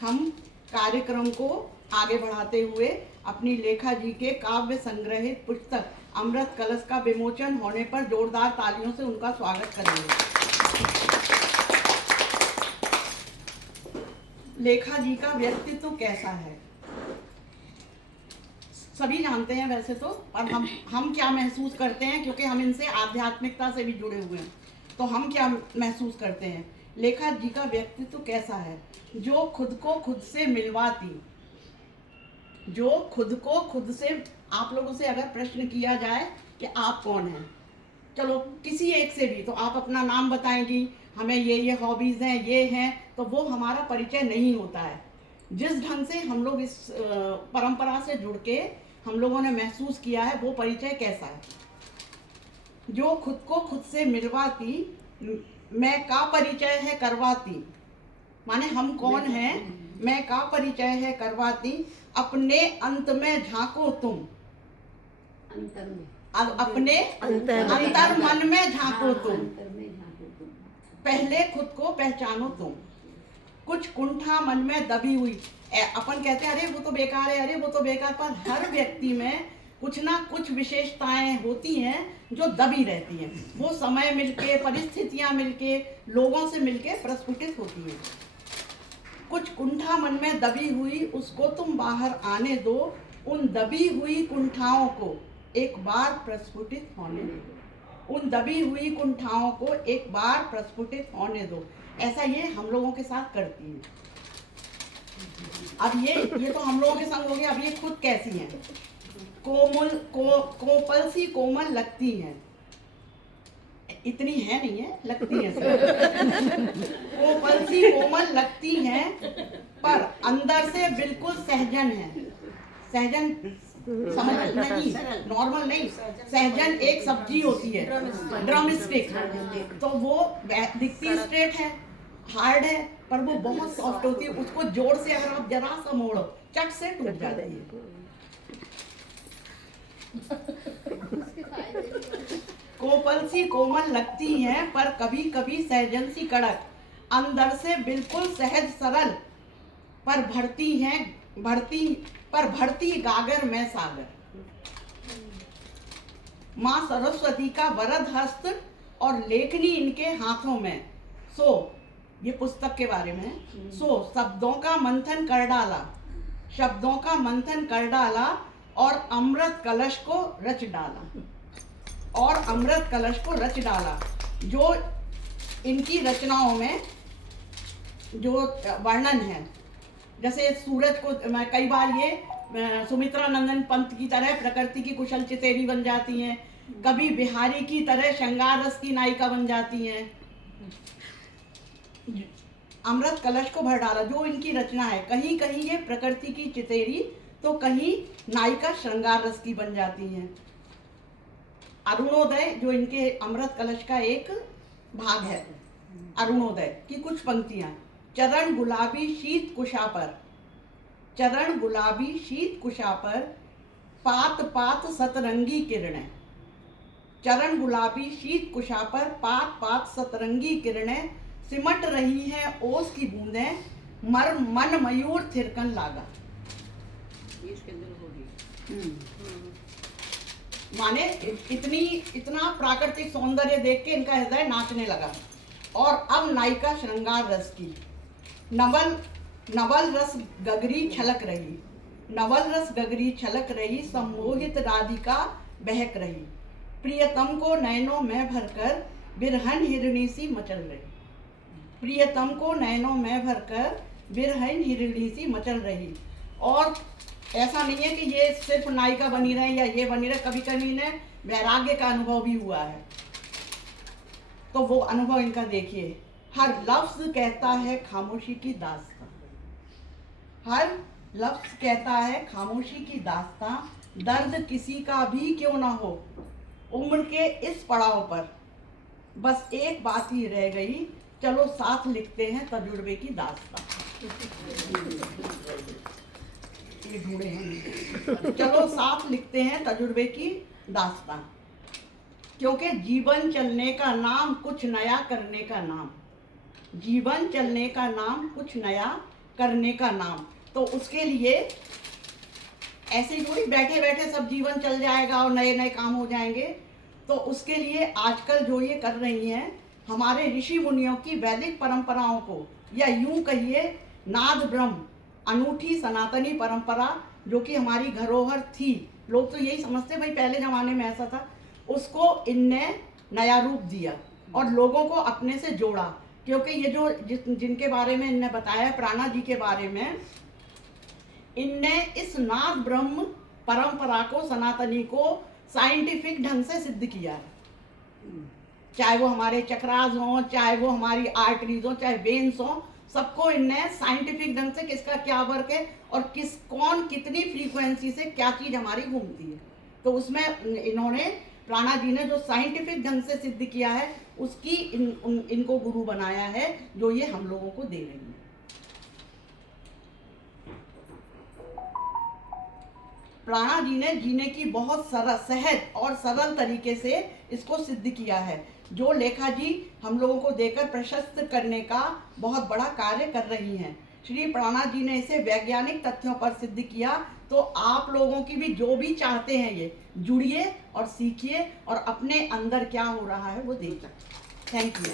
हम कार्यक्रम को आगे बढ़ाते हुए अपनी लेखा जी के काव्य संग्रहित पुस्तक अमृत कलश का विमोचन होने पर जोरदार तालियों से उनका स्वागत करेंगे। लेखा जी का व्यक्तित्व कैसा है सभी जानते हैं वैसे तो, पर हम क्या महसूस करते हैं, क्योंकि हम इनसे आध्यात्मिकता से भी जुड़े हुए हैं, तो हम क्या महसूस करते हैं। लेखा जी का व्यक्तित्व कैसा है? जो खुद को खुद से मिलवाती, जो खुद को खुद से, आप लोगों से अगर प्रश्न किया जाए कि आप कौन हैं, चलो किसी एक से भी, तो आप अपना नाम बताएंगी, हमें ये हॉबीज हैं, ये हैं, तो वो हमारा परिचय नहीं होता है। जिस ढंग से हम लोग इस परंपरा से जुड़ के हम लोगों ने महसूस किया है, वो परिचय कैसा है। जो खुद को खुद से मिलवाती, मैं का परिचय है करवाती, माने हम कौन हैं, मैं का परिचय है करवाती, अपने अंत में झांको तुम, अंतर में, अपने अंतर मन में झांको तुम, पहले खुद को पहचानो तुम। कुछ कुंठा मन में दबी हुई, अपन कहते हैं अरे वो तो बेकार है, अरे वो तो बेकार, पर हर व्यक्ति में कुछ ना कुछ विशेषताएं होती हैं जो दबी रहती हैं। वो समय मिलके, परिस्थितियां मिलके, लोगों से मिलके प्रस्फुटित होती हैं। कुछ कुंठा मन में दबी हुई, उसको तुम बाहर आने दो, उन दबी हुई कुंठाओं को एक बार प्रस्फुटित होने दो, उन दबी हुई कुंठाओं को एक बार प्रस्फुटित होने दो। ऐसा ये हम लोगों के साथ करती है। अब ये तो हम लोगों के संग हो गया। अब ये खुद कैसी हैं? कोमल सी कोमल लगती हैं, इतनी है नहीं है, लगती है कोमल सी कोमल लगती हैं, पर अंदर से बिल्कुल सहजन है। सहजन समझ नहीं, नॉर्मल नहीं, सहजन एक सब्जी होती है, ड्रमस्टिक, तो वो दिखती स्ट्रेट है, हार्ड है, पर वो बहुत सॉफ्ट होती है। उसको जोर से अगर आप जरा सा मोड़ो, चट से टूट जाती है। कोमल सी कोमल लगती हैं, पर कभी कभी सहजन सी कड़क, अंदर से बिल्कुल सहज सरल, पर भरती गागर में सागर। माँ सरस्वती का वरद हस्त और लेखनी इनके हाथों में, सो ये पुस्तक के बारे में, सो शब्दों का मंथन कर डाला, शब्दों का मंथन कर डाला, और अमृत कलश को रच डाला, और अमृत कलश को रच डाला। जो इनकी रचनाओं में जो वर्णन है, जैसे सूरज को कई बार ये सुमित्रा नंदन पंत की तरह प्रकृति की कुशल चितेरी बन जाती हैं, कभी बिहारी की तरह श्रृंगार रस की नायिका बन जाती हैं। अमृत कलश को भर डाला, जो इनकी रचना है, कहीं कहीं ये प्रकृति की चितेरी, तो कहीं नायिका श्रृंगार रस की बन जाती हैं। अरुणोदय जो इनके अमृत कलश का एक भाग है, अरुणोदय की कुछ पंक्तियां। चरण गुलाबी शीत कुशा पर, चरण गुलाबी शीत कुशा पर, पात पात सतरंगी किरणें, चरण गुलाबी शीत कुशा पर, पात पात सतरंगी किरणें, सिमट रही है ओस की बूंदें, मन मयूर थिरकन लागा। माने इतना प्राकृतिक सौंदर्य देख के इनका हृदय नाचने लगा। और अब नायिका श्रृंगार रस की, नवल रस गगरी छलक रही, नवल रस गगरी छलक रही, सम्मोहित राधिका बहक रही, प्रियतम को नयनों में भरकर बिरहन हिरणी सी मचल रही, प्रियतम को नयनों में भरकर बिरहन हिरणी सी मचल रही। और ऐसा नहीं है कि ये सिर्फ नायिका बनी रहे या ये बनी रहे, कभी कभी इन्हें वैराग्य का अनुभव भी हुआ है, तो वो अनुभव इनका देखिए। हर लफ्ज कहता है खामोशी की दास्तां, हर लफ्ज कहता है खामोशी की दास्तां, दर्द किसी का भी क्यों ना हो उम्र के इस पड़ाव पर, बस एक बात ही रह गई, चलो साथ लिखते हैं तजुर्बे की दास्तां। ये ढूंढे हैं, चलो साथ लिखते हैं तजुर्बे की दास्तां, क्योंकि जीवन चलने का नाम कुछ नया करने का नाम, जीवन चलने का नाम कुछ नया करने का नाम। तो उसके लिए ऐसे ही थोड़ी बैठे बैठे सब जीवन चल जाएगा और नए नए काम हो जाएंगे। तो उसके लिए आजकल जो ये कर रही हैं, हमारे ऋषि मुनियों की वैदिक परंपराओं को, या यूं कहिए नाद ब्रह्म, अनूठी सनातनी परंपरा जो कि हमारी धरोहर थी, लोग तो यही समझते भाई पहले जमाने में ऐसा था, उसको इनने नया रूप दिया और लोगों को अपने से जोड़ा। क्योंकि ये जो जिनके बारे में इनने बताया, प्राणा जी के बारे में, इनने इस नाद ब्रह्म परंपरा को, सनातनी को साइंटिफिक ढंग से सिद्ध किया है। चाहे वो हमारे चक्रास हों, चाहे वो हमारी आर्टरीज हों, चाहे वेन्स हों, सबको इनने साइंटिफिक ढंग से किसका क्या वर्क है और कौन कितनी फ्रीक्वेंसी से क्या चीज हमारी घूमती है, तो उसमें इन्होंने, प्राणा जी ने जो साइंटिफिक ढंग से सिद्ध किया है, उसकी इनको गुरु बनाया है, जो ये हम लोगों को दे रही है। प्राणा जी ने जीने की बहुत सरल, सहज और सरल तरीके से इसको सिद्ध किया है, जो लेखा जी हम लोगों को देकर प्रशस्त करने का बहुत बड़ा कार्य कर रही हैं। श्री प्राणा जी ने इसे वैज्ञानिक तथ्यों पर सिद्ध किया। तो आप लोगों की भी जो भी चाहते हैं, ये जुड़िए और सीखिए और अपने अंदर क्या हो रहा है वो देखिए। Thank you.